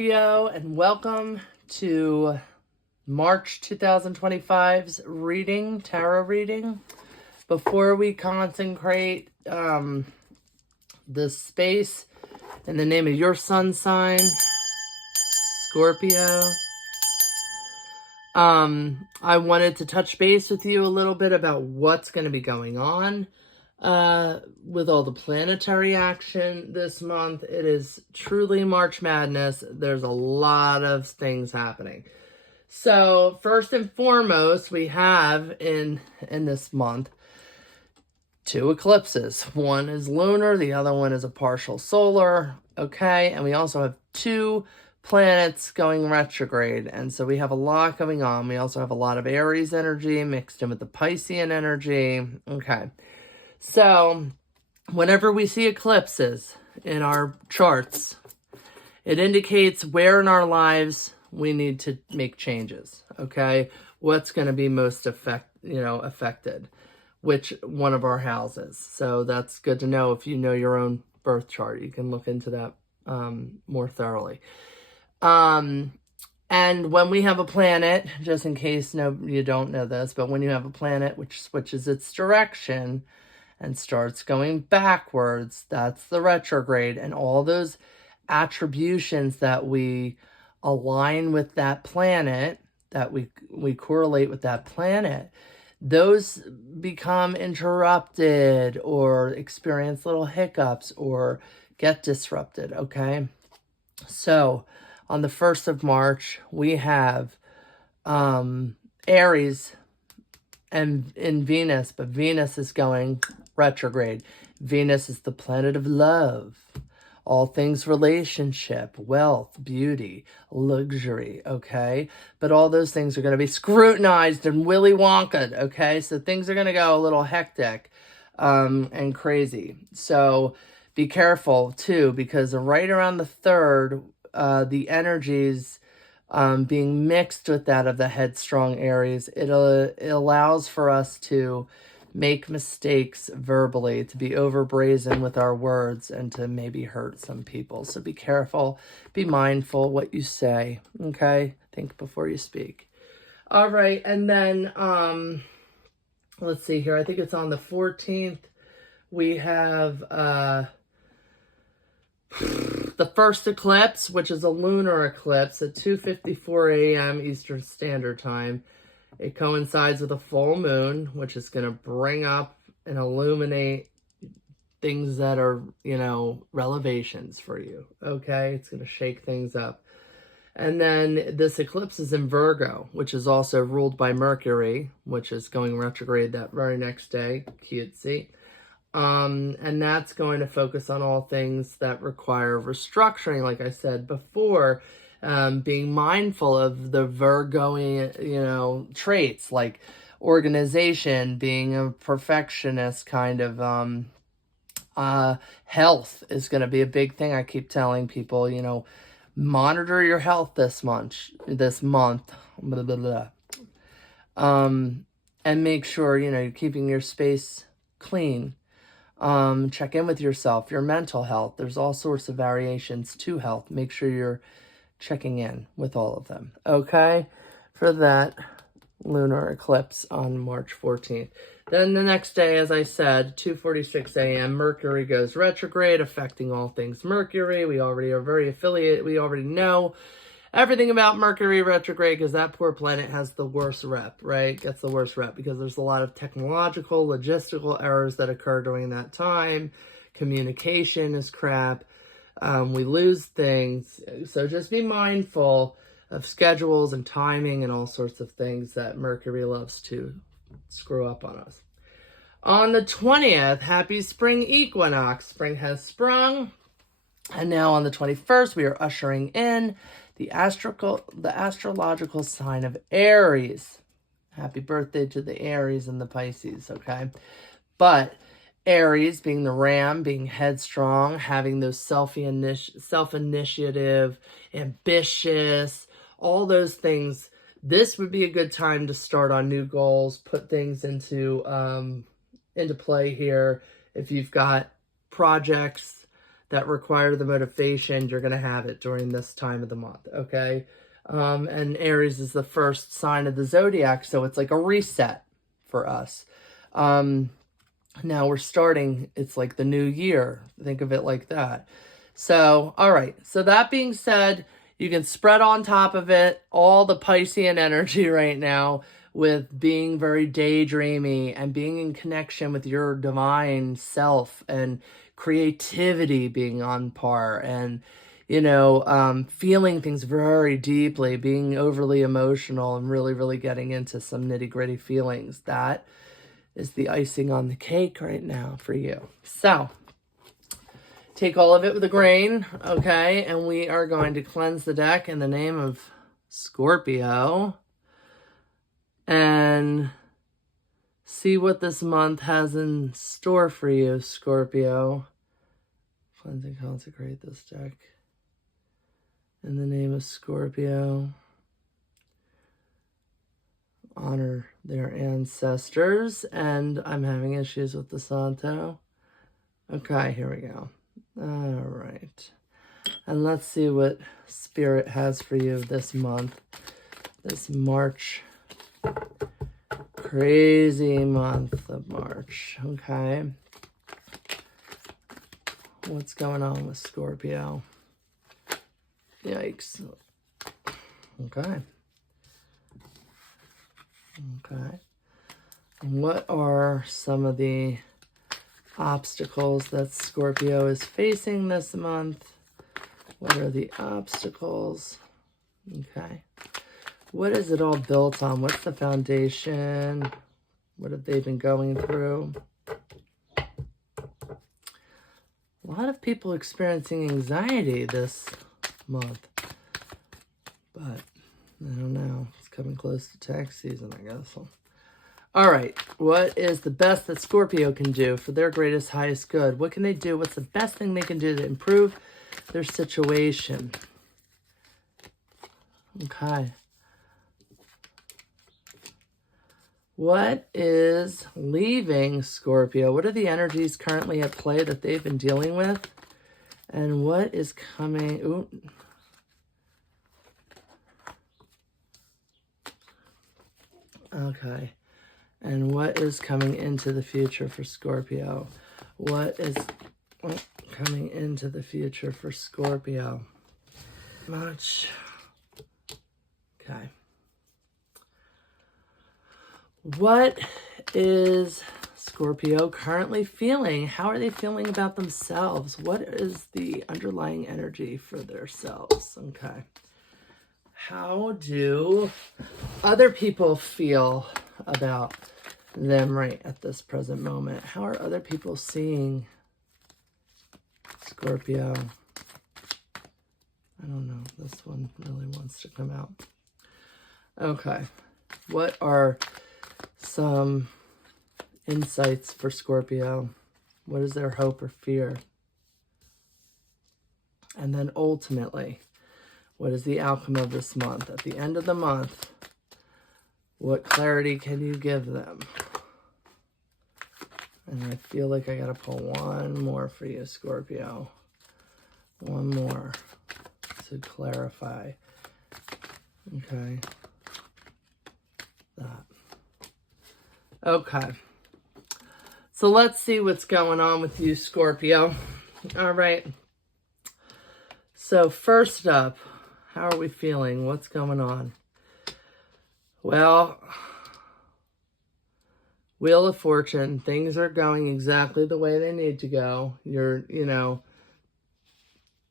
Scorpio, and welcome to March 2025's tarot reading. Before we consecrate this space in the name of your sun sign, Scorpio, I wanted to touch base with you a little bit about what's going to be going on with all the planetary action this month. It is truly March Madness. There's a lot of things happening. So first and foremost, we have in this month 2 eclipses. One is lunar, the other one is a partial solar. Okay, and we also have 2 planets going retrograde, and so we have a lot going on. We also have a lot of Aries energy mixed in with the Piscean energy. Okay, so whenever we see eclipses in our charts, it indicates where in our lives we need to make changes. Okay, what's going to be most affected, which one of our houses. So that's good to know. If you know your own birth chart, you can look into that more thoroughly. And when we have a planet, just in case you don't know this, but when you have a planet which switches its direction and starts going backwards, that's the retrograde. And all those attributions that we align with that planet, that we correlate with that planet, those become interrupted or experience little hiccups or get disrupted, okay? So on the 1st of March, we have Aries and in Venus, but Venus is going retrograde. Venus is the planet of love, all things relationship, wealth, beauty, luxury, okay? But all those things are going to be scrutinized and Willy Wonka'd, okay? So things are going to go a little hectic and crazy. So be careful, too, because right around the 3rd, the energies being mixed with that of the headstrong Aries, it allows for us to make mistakes verbally, to be over brazen with our words, and to maybe hurt some people. So be careful, be mindful what you say, okay? Think before you speak. All right, and then let's see here. I think it's on the 14th. We have the first eclipse, which is a lunar eclipse at 2:54 a.m. Eastern Standard Time. It coincides with a full moon, which is going to bring up and illuminate things that are, revelations for you, okay? It's going to shake things up. And then this eclipse is in Virgo, which is also ruled by Mercury, which is going retrograde that very next day, cutesy. And that's going to focus on all things that require restructuring, like I said before, being mindful of the Virgoian, traits like organization, being a perfectionist kind of, health is going to be a big thing. I keep telling people, monitor your health this month, blah, blah, blah. And make sure, you're keeping your space clean. Check in with yourself, your mental health. There's all sorts of variations to health. Make sure you're checking in with all of them, okay? For that lunar eclipse on March 14th. Then the next day, as I said, 2:46 a.m., Mercury goes retrograde, affecting all things Mercury. We already are very affiliated. We already know everything about Mercury retrograde because that poor planet has the worst rep, right? Gets the worst rep because there's a lot of technological, logistical errors that occur during that time. Communication is crap. We lose things. So just be mindful of schedules and timing and all sorts of things that Mercury loves to screw up on us. On the 20th, happy spring equinox. Spring has sprung. And now on the 21st, we are ushering in the astrological sign of Aries. Happy birthday to the Aries and the Pisces, okay? But Aries, being the ram, being headstrong, having those self-initiative, ambitious, all those things, this would be a good time to start on new goals, put things into play here. If you've got projects that require the motivation, you're going to have it during this time of the month, okay? And Aries is the first sign of the zodiac, so it's like a reset for us. Now we're starting, it's like the new year. Think of it like that. So, all right. So that being said, you can spread on top of it all the Piscean energy right now with being very daydreamy and being in connection with your divine self and creativity being on par and, feeling things very deeply, being overly emotional and really, really getting into some nitty-gritty feelings. That is the icing on the cake right now for you. So take all of it with a grain, okay? And we are going to cleanse the deck in the name of Scorpio and see what this month has in store for you, Scorpio. Cleanse and consecrate this deck in the name of Scorpio. Honor their ancestors, and I'm having issues with the Santo. Okay, here we go. All right. And let's see what Spirit has for you this month, this March, crazy month of March. Okay. What's going on with Scorpio? Yikes. Okay. Okay. And what are some of the obstacles that Scorpio is facing this month? What are the obstacles? Okay. What is it all built on? What's the foundation? What have they been going through? A lot of people experiencing anxiety this month. But I don't know. It's coming close to tax season, I guess. All right. What is the best that Scorpio can do for their greatest, highest good? What can they do? What's the best thing they can do to improve their situation? Okay. What is leaving Scorpio? What are the energies currently at play that they've been dealing with? And what is coming? Ooh. Okay. And what is coming into the future for Scorpio? What is coming into the future for Scorpio? Much. Okay. What is Scorpio currently feeling? How are they feeling about themselves? What is the underlying energy for themselves? Okay. How do other people feel about them right at this present moment? How are other people seeing Scorpio? I don't know. This one really wants to come out. Okay. What are some insights for Scorpio? What is their hope or fear? And then ultimately, what is the outcome of this month? At the end of the month, what clarity can you give them? And I feel like I gotta pull one more for you, Scorpio. One more to clarify. Okay. That. Okay. So let's see what's going on with you, Scorpio. All right. So first up, how are we feeling? What's going on? Well, Wheel of Fortune, things are going exactly the way they need to go.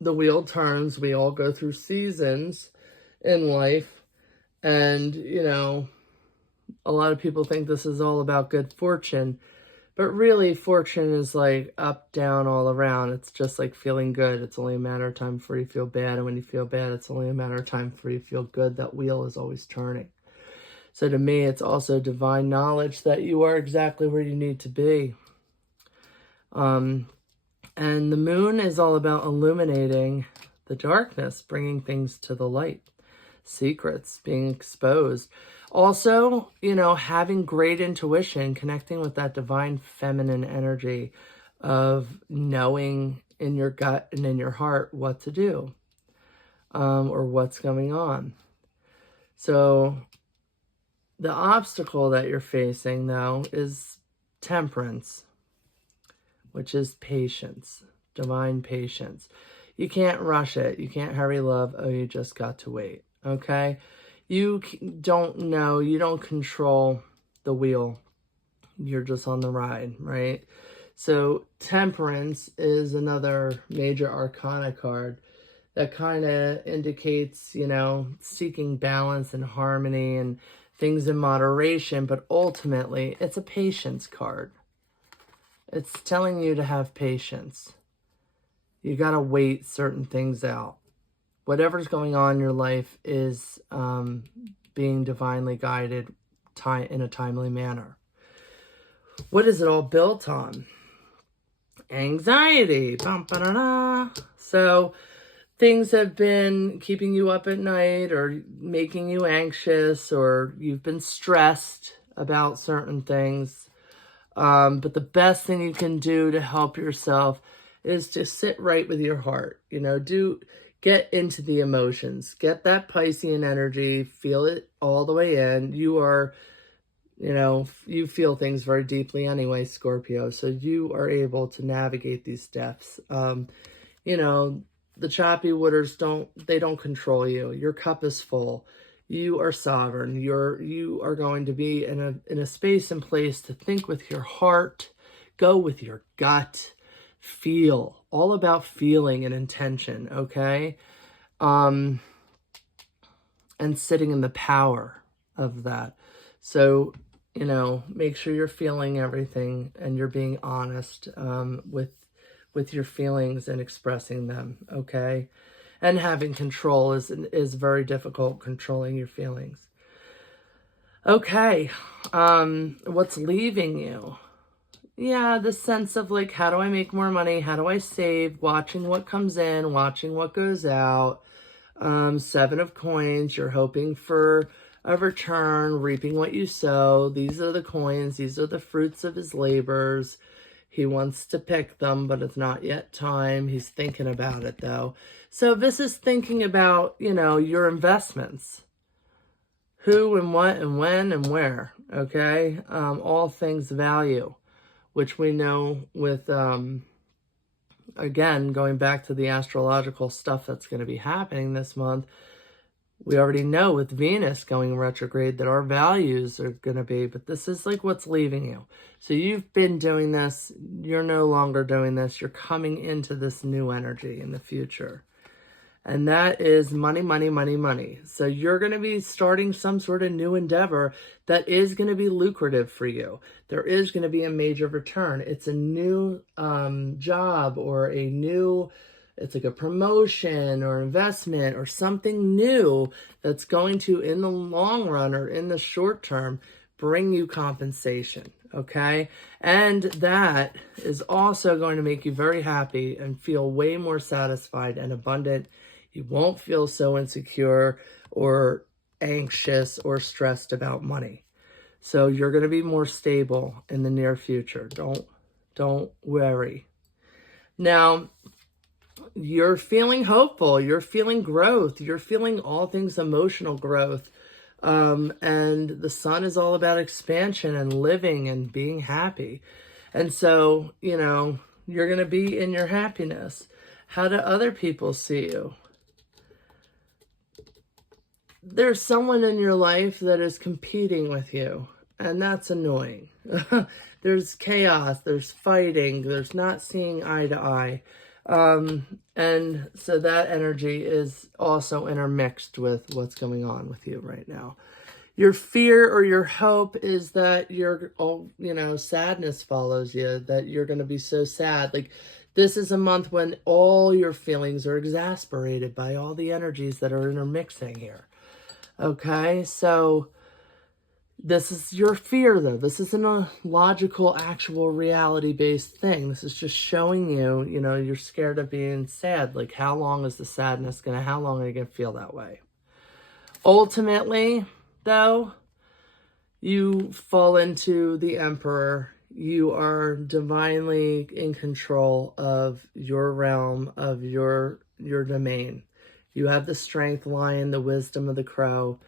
The wheel turns. We all go through seasons in life. And, a lot of people think this is all about good fortune. But really, fortune is like up, down, all around. It's just like feeling good. It's only a matter of time before you feel bad. And when you feel bad, it's only a matter of time before you feel good. That wheel is always turning. So to me, it's also divine knowledge that you are exactly where you need to be. And the moon is all about illuminating the darkness, bringing things to the light, secrets being exposed. Also, having great intuition, connecting with that divine feminine energy of knowing in your gut and in your heart what to do, or what's going on. So the obstacle that you're facing, though, is temperance, which is patience, divine patience. You can't rush it. You can't hurry love. Oh, you just got to wait. Okay? You don't know. You don't control the wheel. You're just on the ride, right? So temperance is another major arcana card that kind of indicates, seeking balance and harmony and things in moderation, but ultimately it's a patience card. It's telling you to have patience. You got to wait certain things out. Whatever's going on in your life is being divinely guided in a timely manner. What is it all built on? Anxiety. So things have been keeping you up at night or making you anxious, or you've been stressed about certain things. But the best thing you can do to help yourself is to sit right with your heart. Get into the emotions. Get that Piscean energy. Feel it all the way in. You feel things very deeply anyway, Scorpio. So you are able to navigate these steps. The choppy waters don't control you. Your cup is full. You are sovereign. You are going to be in a space and place to think with your heart, go with your gut, feel. All about feeling and intention, okay? And sitting in the power of that. So, make sure you're feeling everything and you're being honest with your feelings and expressing them, okay? And having control is very difficult, controlling your feelings. Okay, what's leaving you? Yeah, the sense of how do I make more money? How do I save? Watching what comes in, watching what goes out. 7 of coins, you're hoping for a return, reaping what you sow. These are the coins. These are the fruits of his labors. He wants to pick them, but it's not yet time. He's thinking about it, though. So this is thinking about, your investments. Who and what and when and where, okay? All things value, which we know with, again, going back to the astrological stuff that's going to be happening this month, we already know with Venus going retrograde that our values are going to be, but this is what's leaving you. So you've been doing this, you're no longer doing this, you're coming into this new energy in the future. And that is money, money, money, money. So you're going to be starting some sort of new endeavor that is going to be lucrative for you. There is going to be a major return. It's a new job or it's like a promotion or investment or something new that's going to, in the long run or in the short term, bring you compensation, okay? And that is also going to make you very happy and feel way more satisfied and abundant. You won't feel so insecure or anxious or stressed about money. So you're going to be more stable in the near future. Don't worry. Now, you're feeling hopeful. You're feeling growth. You're feeling all things emotional growth. And the sun is all about expansion and living and being happy. And so, you're going to be in your happiness. How do other people see you? There's someone in your life that is competing with you, and that's annoying. There's chaos, there's fighting, there's not seeing eye to eye. And so that energy is also intermixed with what's going on with you right now. Your fear or your hope is that sadness follows you, that you're going to be so sad. This is a month when all your feelings are exasperated by all the energies that are intermixing here. Okay, so this is your fear, though. This isn't a logical, actual, reality-based thing. This is just showing you, you're scared of being sad. How long is the sadness how long are you going to feel that way? Ultimately, though, you fall into the Emperor. You are divinely in control of your realm, of your domain. You have the strength, lion, the wisdom of the crow,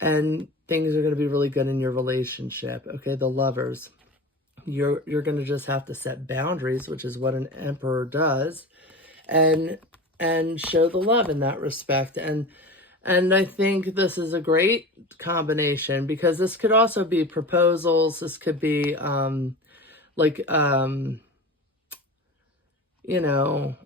and things are going to be really good in your relationship. Okay, the lovers. You're going to just have to set boundaries, which is what an emperor does, and show the love in that respect. And I think this is a great combination, because this could also be proposals. This could be you know,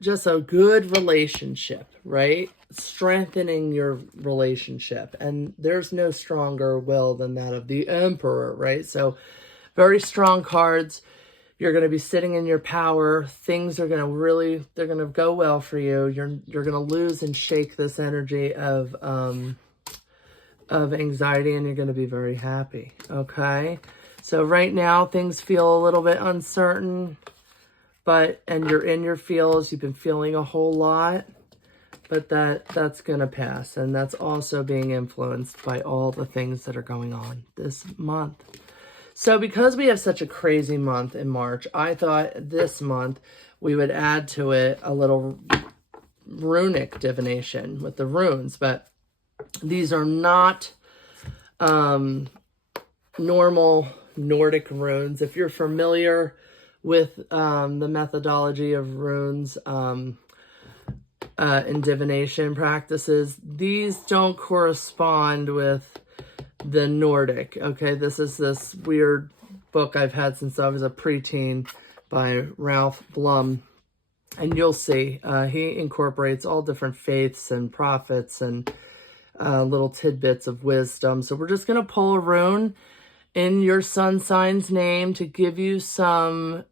just a good relationship, right? Strengthening your relationship. And there's no stronger will than that of the emperor, right? So very strong cards. You're going to be sitting in your power. Things are going to they're going to go well for you. You're going to lose and shake this energy of anxiety, and you're going to be very happy. Okay. So right now things feel a little bit uncertain, and you're in your feels. You've been feeling a whole lot, but that's going to pass. And that's also being influenced by all the things that are going on this month. So because we have such a crazy month in March, I thought this month we would add to it a little runic divination with the runes. But these are not normal Nordic runes. If you're familiar with the methodology of runes in divination practices, these don't correspond with the Nordic. Okay, this is this weird book I've had since I was a preteen by Ralph Blum, and you'll see he incorporates all different faiths and prophets and little tidbits of wisdom. So we're just going to pull a rune in your sun sign's name to give you some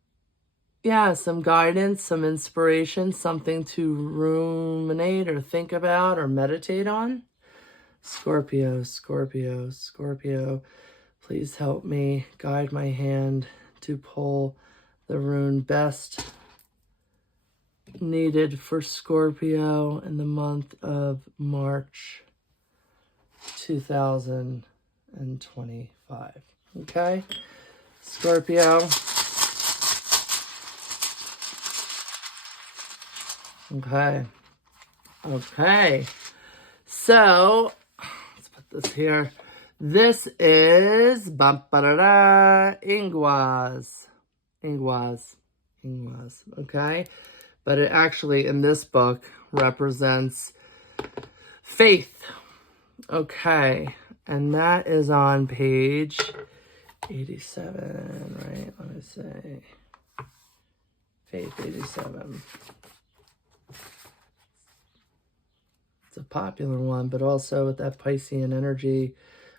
guidance, some inspiration, something to ruminate or think about or meditate on. Scorpio, Scorpio, Scorpio, please help me guide my hand to pull the rune best needed for Scorpio in the month of March 2025. Okay, Scorpio. Okay. So let's put this here. This is Ingwas. Okay, but it actually in this book represents faith. Okay, and that is on page 87, right? Let me say faith 87. It's a popular one, but also with that Piscean energy,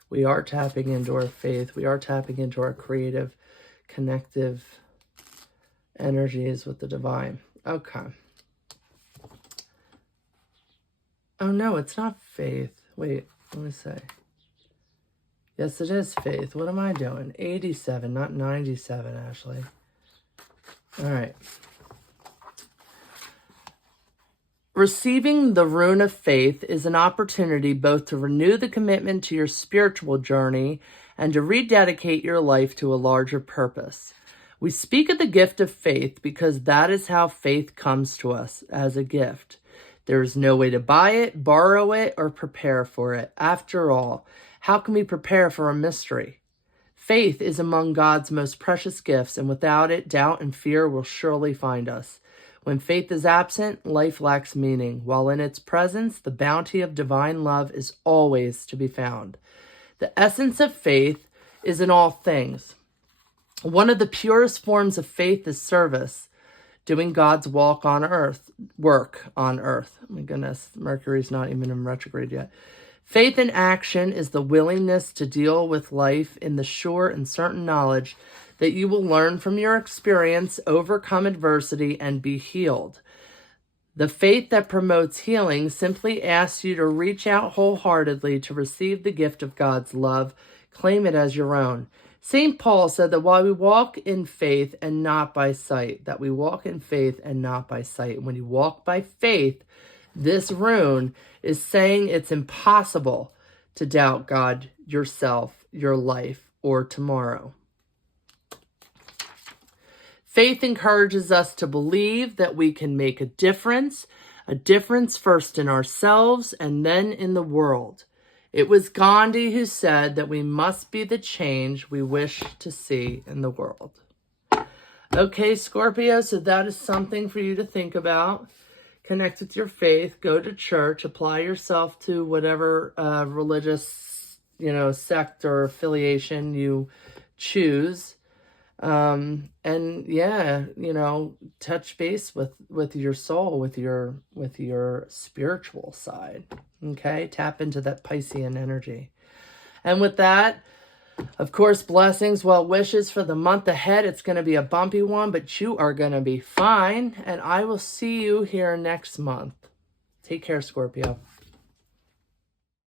we are tapping into our faith. We are tapping into our creative, connective energies with the divine. Okay. Oh, no, it's not faith. Wait, let me say. Yes, it is faith. What am I doing? 87, not 97, Ashley. All right. Receiving the rune of faith is an opportunity both to renew the commitment to your spiritual journey and to rededicate your life to a larger purpose. We speak of the gift of faith because that is how faith comes to us, as a gift. There is no way to buy it, borrow it, or prepare for it. After all, how can we prepare for a mystery? Faith is among God's most precious gifts, and without it, doubt and fear will surely find us. When faith is absent, life lacks meaning, while in its presence, the bounty of divine love is always to be found. The essence of faith is in all things. One of the purest forms of faith is service, doing God's work on earth. Oh my goodness, Mercury's not even in retrograde yet. Faith in action is the willingness to deal with life in the sure and certain knowledge that you will learn from your experience, overcome adversity, and be healed. The faith that promotes healing simply asks you to reach out wholeheartedly to receive the gift of God's love. Claim it as your own. St. Paul said that while we walk in faith and not by sight, that we walk in faith and not by sight. When you walk by faith, this rune is saying it's impossible to doubt God, yourself, your life, or tomorrow. Faith encourages us to believe that we can make a difference first in ourselves and then in the world. It was Gandhi who said that we must be the change we wish to see in the world. Okay, Scorpio, so that is something for you to think about. Connect with your faith, go to church, apply yourself to whatever religious, sect or affiliation you choose. And yeah, touch base with your soul, with your spiritual side. Okay, tap into that Piscean energy. And with that, of course, blessings, well wishes for the month ahead. It's going to be a bumpy one, but you are going to be fine. And I will see you here next month. Take care, Scorpio.